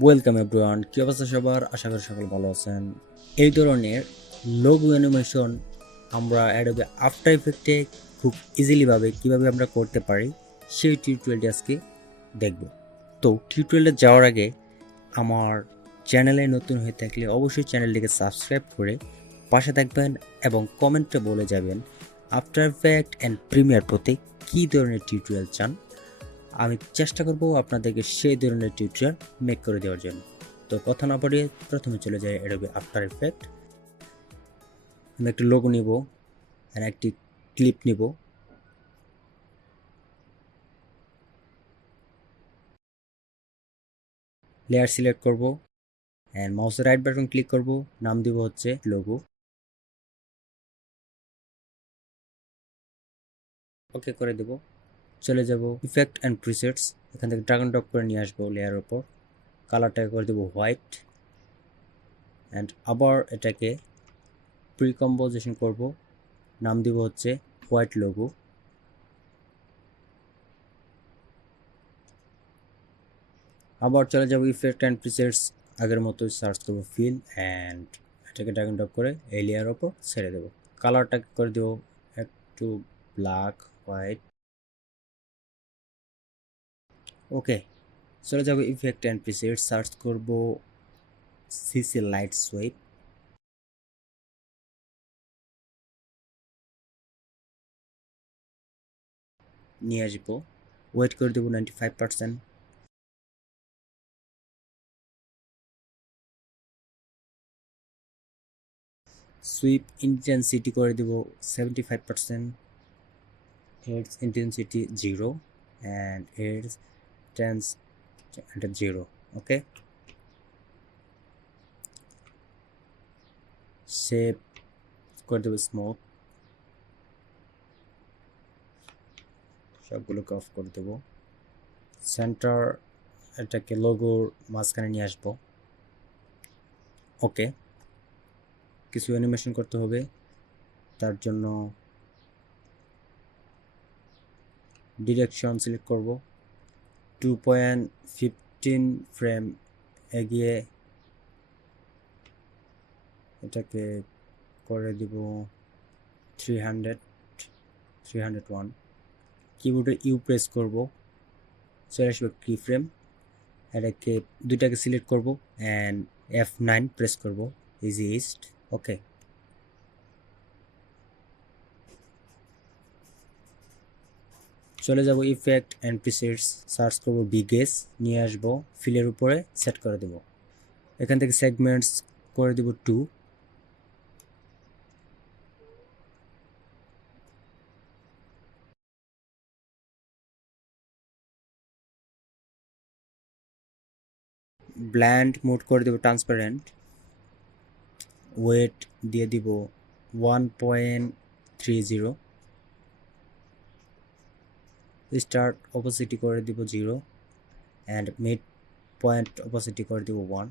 Welcome everyone, কি অবস্থা সবার? আশা করি সকল ভালো আছেন। এই ধরনের লোগো অ্যানিমেশন আমরা অ্যাডোবে আফটার ইফেক্টে খুব ইজিলিভাবে কীভাবে আমরা করতে পারি সেই টিউটোরিয়ালটি আজকে দেখব। তো টিউটোরিয়ালে যাওয়ার আগে আমার চ্যানেলে নতুন হয়ে থাকলে অবশ্যই চ্যানেলটিকে সাবস্ক্রাইব করে পাশে থাকবেন এবং কমেন্টে বলে যাবেন আফটার ইফেক্ট অ্যান্ড প্রিমিয়ার প্রতি কী ধরনের টিউটোরিয়াল চান। আমি চেষ্টা করব আপনাদেরকে সেই ধরনের টিউটোরিয়াল মেক করে দেওয়ার জন্য। তো কথা না বাড়িয়ে প্রথমে চলে যাই অ্যাডোবে আফটার ইফেক্ট। আমি একটি লোগো নিব আর একটি ক্লিপ নিব। লেয়ার সিলেক্ট করব অ্যান্ড মাউসের রাইট বাটন ক্লিক করব, নাম দিব হচ্ছে লোগো। ওকে করে দেব। চলে যাব ইফেক্ট অ্যান্ড প্রিসেটস, এখান থেকে ড্রাগ অ্যান্ড ড্রপ করে নিয়ে আসবো লেয়ারের ওপর। কালারটাকে করে দেবো হোয়াইট অ্যান্ড আবার এটাকে প্রিকম্পোজিশন করব, নাম দিব হচ্ছে হোয়াইট লোগো। আবার চলে যাব ইফেক্ট অ্যান্ড প্রিসেটস, আগের মতো সার্চ করব ফিল অ্যান্ড এটাকে ড্র্যাগ অ্যান্ড ড্রপ করে এই লেয়ার ওপর ছেড়ে দেবো। কালারটাকে করে দেবো একটু ব্ল্যাক হোয়াইট। ওকে, চলে যাব ইফেক্ট অ্যান্ড প্রিসেটস, সার্চ করব সিসি লাইট সোয়েপ। নিয়ে আসবো, ওয়েট করে দেবো 95%। সুইপ ইন্টেন্সিটি করে দেবো 75%। Heads intensity 0 and heads tens 0। Okay, shape করে দেবো স্মুথ, সবগুলোকে অফ করে দেবো। সেন্টার এটাকে লোগোর মাঝখানে নিয়ে আসবো। ওকে, কিছু অ্যানিমেশন করতে হবে, তার জন্য ডিরেকশন সিলেক্ট করব, 2.15 ফ্রেম এগিয়ে এটাকে করে দিব 301। কিবোর্ডে ইউ প্রেস করব, চলে আসবে কি ফ্রেম, এটাকে দুইটাকে সিলেক্ট করব অ্যান্ড F9 প্রেস করব, ইজি ইস্ট। ওকে, চলে যাব ইফেক্ট অ্যান্ড প্রিসেটস, সার্চ করব বিগেস, নিয়ে আসবো ফিলের উপরে সেট করে দেব। এখান থেকে সেগমেন্টস করে দেব 2। ব্ল্যান্ড মোড করে দেব ট্রান্সপারেন্ট, ওয়েট দিয়ে দিব 1.30, স্টার্ট অপোসিটি করে দিব 0 অ্যান্ড মিড পয়েন্ট অপোসিটি করে দিব 1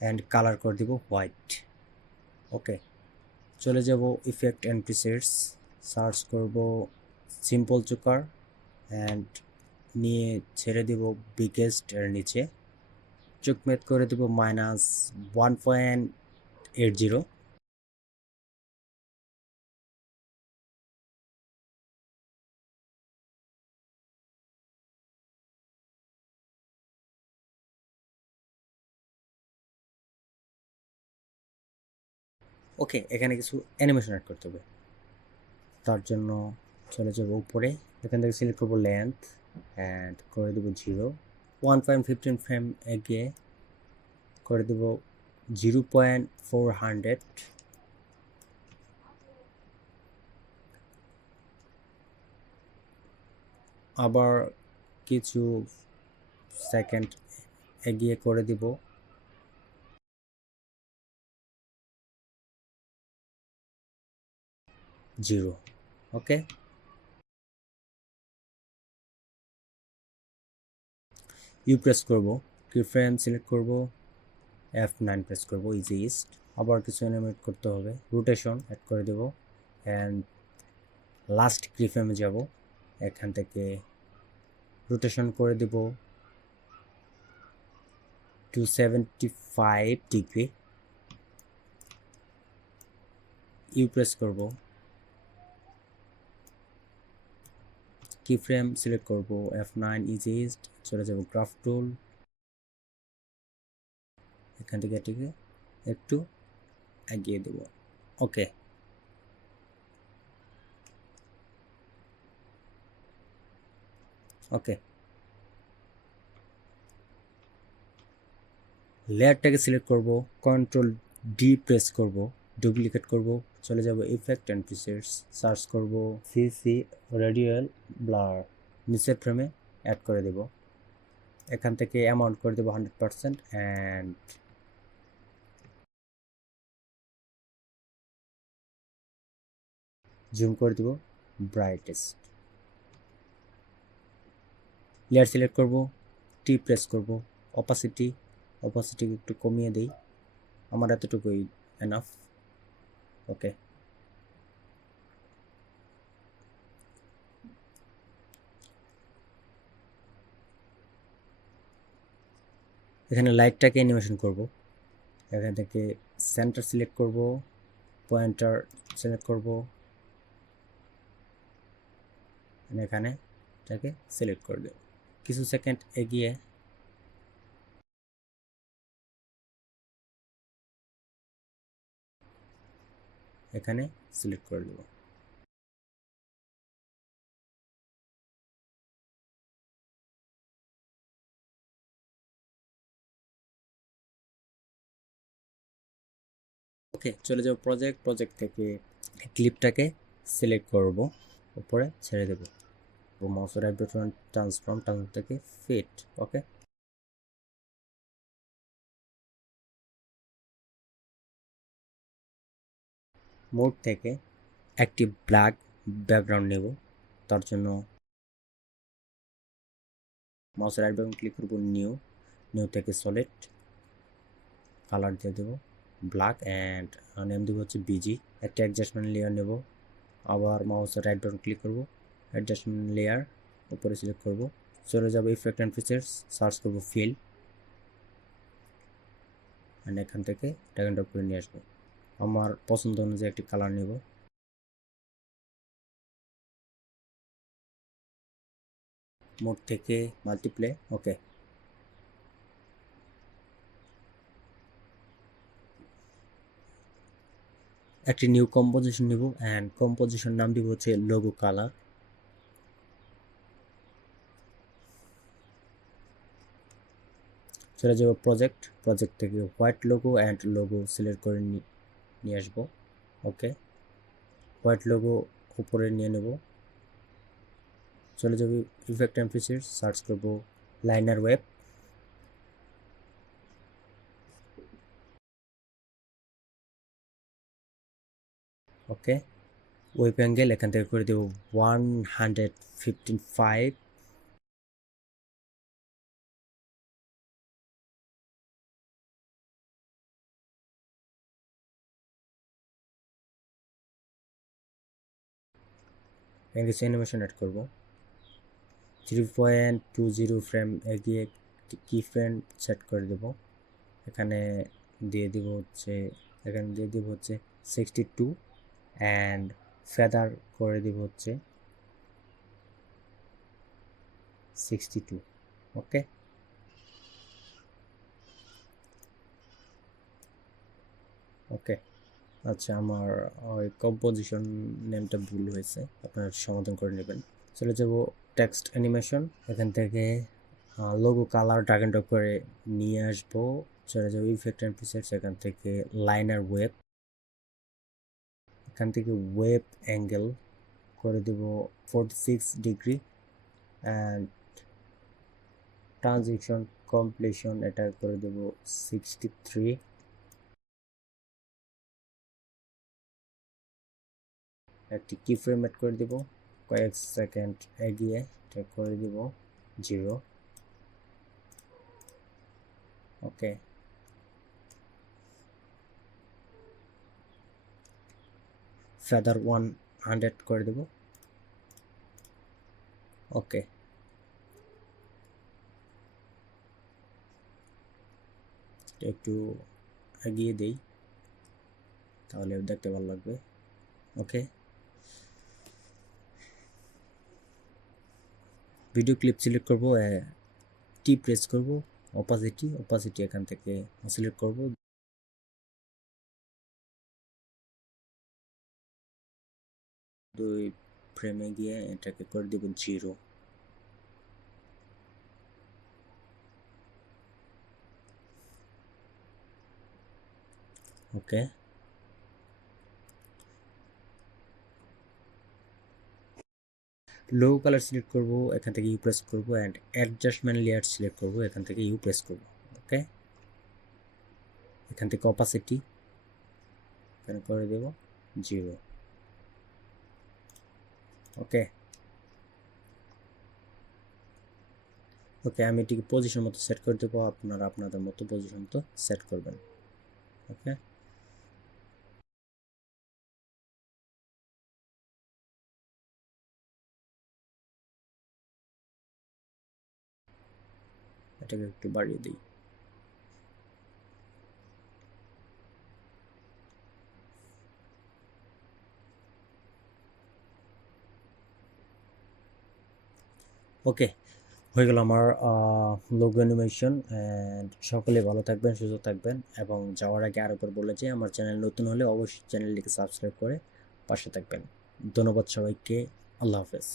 অ্যান্ড কালার করে দিব হোয়াইট। ওকে, চলে যাব ইফেক্ট অ্যান্ড প্রিসেটস, সার্চ করব সিম্পল চোকার অ্যান্ড নিয়ে ছেড়ে দিব বিগেস্ট এর নিচে, চোখ মেদ করে দেব -1.80। ওকে, এখানে কিছু অ্যানিমেশন অ্যাড করতে হবে, তার জন্য চলে যাব উপরে, এখান থেকে সিলেক্ট করবো লেন্থ অ্যান্ড করে দেবো 0, 1.15 ফ্রেম এগিয়ে করে দেব 0.400। আবার কিছু সেকেন্ড এগিয়ে করে দিব 0। ওকে, ইউ প্রেস করব, কি ফ্রেম সিলেক্ট করব, F9 প্রেস করব, ইজি ইস্ট। আবার কিছু অ্যানিমেট করতে হবে, রোটেশন অ্যাড করে দেব অ্যান্ড লাস্ট কিফ্রেমে যাব, এখান থেকে রোটেশন করে দেব 275 ডিগ্রি, ইউ প্রেস করব, কিফ্রেম সিলেক্ট করব, F9 ইজিস্ট, চলে যাব গ্রাফ টুল, এখান থেকে এটিকে একটু এগিয়ে দেব। ওকে, ওকে, লেয়ারটাকে সিলেক্ট করব, কন্ট্রোল ডি প্রেস করব, ডুপ্লিকেট করব, চলে যাব ইফেক্ট অ্যান্ড প্রিসেটস, সার্চ করব সিসি রেডিয়াল ব্লার, নিচের ফ্রেমে অ্যাড করে দেব, এখান থেকে অ্যামাউন্ট করে দেব 100% অ্যান্ড জুম করে দেব ব্রাইটেস্ট। লেয়ার সিলেক্ট করব, টি প্রেস করব, অপাসিটি একটু কমিয়ে দেই, আমার এতটুকুই এনাফ। ওকে, এখানে লাইটটাকে অ্যানিমেশন করব, এখান থেকে সেন্টার সিলেক্ট করব, পয়েন্টার সিলেক্ট করব, এখানে এটাকে সিলেক্ট করে দেব, কিছু সেকেন্ড এগিয়ে এখানে সিলেক্ট করে দেব। ওকে, চলে যাব প্রজেক্ট থেকে ক্লিপটাকে সিলেক্ট করব, উপরে ছেড়ে দেব, মাউসের রাইট বাটন ট্রান্সফর্ম থেকে ফিট। ওকে, মোড থেকে একটি ব্ল্যাক ব্যাকগ্রাউন্ড নেব, তার জন্য মাউসের রাইট বাটন ক্লিক করব, নিউ থেকে সলিড, কালার দিয়ে দেবো ব্ল্যাক অ্যান্ড নেম দেবো হচ্ছে বিজি। একটা অ্যাডজাস্টমেন্ট লেয়ার নেব, আবার মাউসের রাইট বাটন ক্লিক করব, অ্যাডজাস্টমেন্ট লেয়ার উপরে সিলেক্ট করব, চলে যাব ইফেক্ট অ্যান্ড ফিচার্স, সার্চ করব ফিল অ্যান্ড এখান থেকে ড্র্যাগ এন্ড ড্রপ করে নিয়ে আসবো। আমার পছন্দ অনুযায়ী একটি কালার নেব, মোড থেকে মাল্টিপ্লে। ওকে, একটি নিউ কম্পোজিশন নিব অ্যান্ড কম্পোজিশন নাম দিব হচ্ছে লোগো কালার। চলে যাব প্রজেক্ট থেকে white logo and logo select করে নিয়ে আসবো। ওকে, হোয়াইট লোগো উপরে নিয়ে নেব, চলে যাব ইফেক্ট অ্যান্ড ফিচার্স, সার্চ করব লাইনার ওয়েব, ওকে, ওয়েব অ্যাঙ্গেল এখান থেকে করে দেব 115, কিছু অ্যানিমেশন অ্যাড করব, 3.20 ফ্রেম এগিয়ে কি ফ্রেম সেট করে দেব, এখানে দিয়ে দিব হচ্ছে 62 অ্যান্ড ফেদার করে দিব হচ্ছে 62। ওকে, ওকে, আচ্ছা, আমার ওই কম্পোজিশন নেমটা ভুল হয়েছে, আপনারা সমাধান করে নেবেন। চলে যাব টেক্সট অ্যানিমেশন, এখান থেকে logo colour drag and drop করে নিয়ে আসবো, চলে যাব ইফেক্ট অ্যান্ড প্রিসেটস, এখান থেকে লাইনার ওয়েব, এখান থেকে ওয়েব অ্যাঙ্গেল করে দেব 46 ডিগ্রি অ্যান্ড ট্রানজিশন কমপ্লিশন এটা করে দেব 63, একটি কি ফ্রেম এড করে দেব, কয়েক সেকেন্ড এগিয়ে এটা করে দেব 0। ওকে, ফেদার 100 করে দেব, ওকে, একটু এগিয়ে দেই, তাহলে দেখতে ভালো লাগবে। ওকে, ভিডিও ক্লিপ সিলেক্ট করব, টি প্রেস করব, অপাসিটি এখান থেকে সিলেক্ট করব, দুই ফ্রেমে গিয়ে এটাকে করে দেব 0। ওকে, লো কালার সিলেক্ট করব, এখান থেকে ইউ প্রেস করব, অ্যান্ড অ্যাডজাস্টমেন্ট লেয়ার সিলেক্ট করব, এখান থেকে ইউ প্রেস করব। ওকে, এখান থেকে অপাসিটি এখানে করে দেব 0। ওকে, আমি এটিকে পজিশন মতো সেট করে দেবো, আপনারা আপনাদের মতো পজিশন মতো সেট করবেন। ওকে, এটাকে একটু বাড়িয়ে দিই। ওকে, হয়ে গেল আমার লোগো অ্যানিমেশন। অ্যান্ড সকলে ভালো থাকবেন, সুস্থ থাকবেন, এবং যাওয়ার আগে আরেকবার বলে যে আমার চ্যানেল নতুন হলে অবশ্যই চ্যানেলটিকে সাবস্ক্রাইব করে পাশে থাকবেন। ধন্যবাদ সবাইকে, আল্লাহ হাফেজ।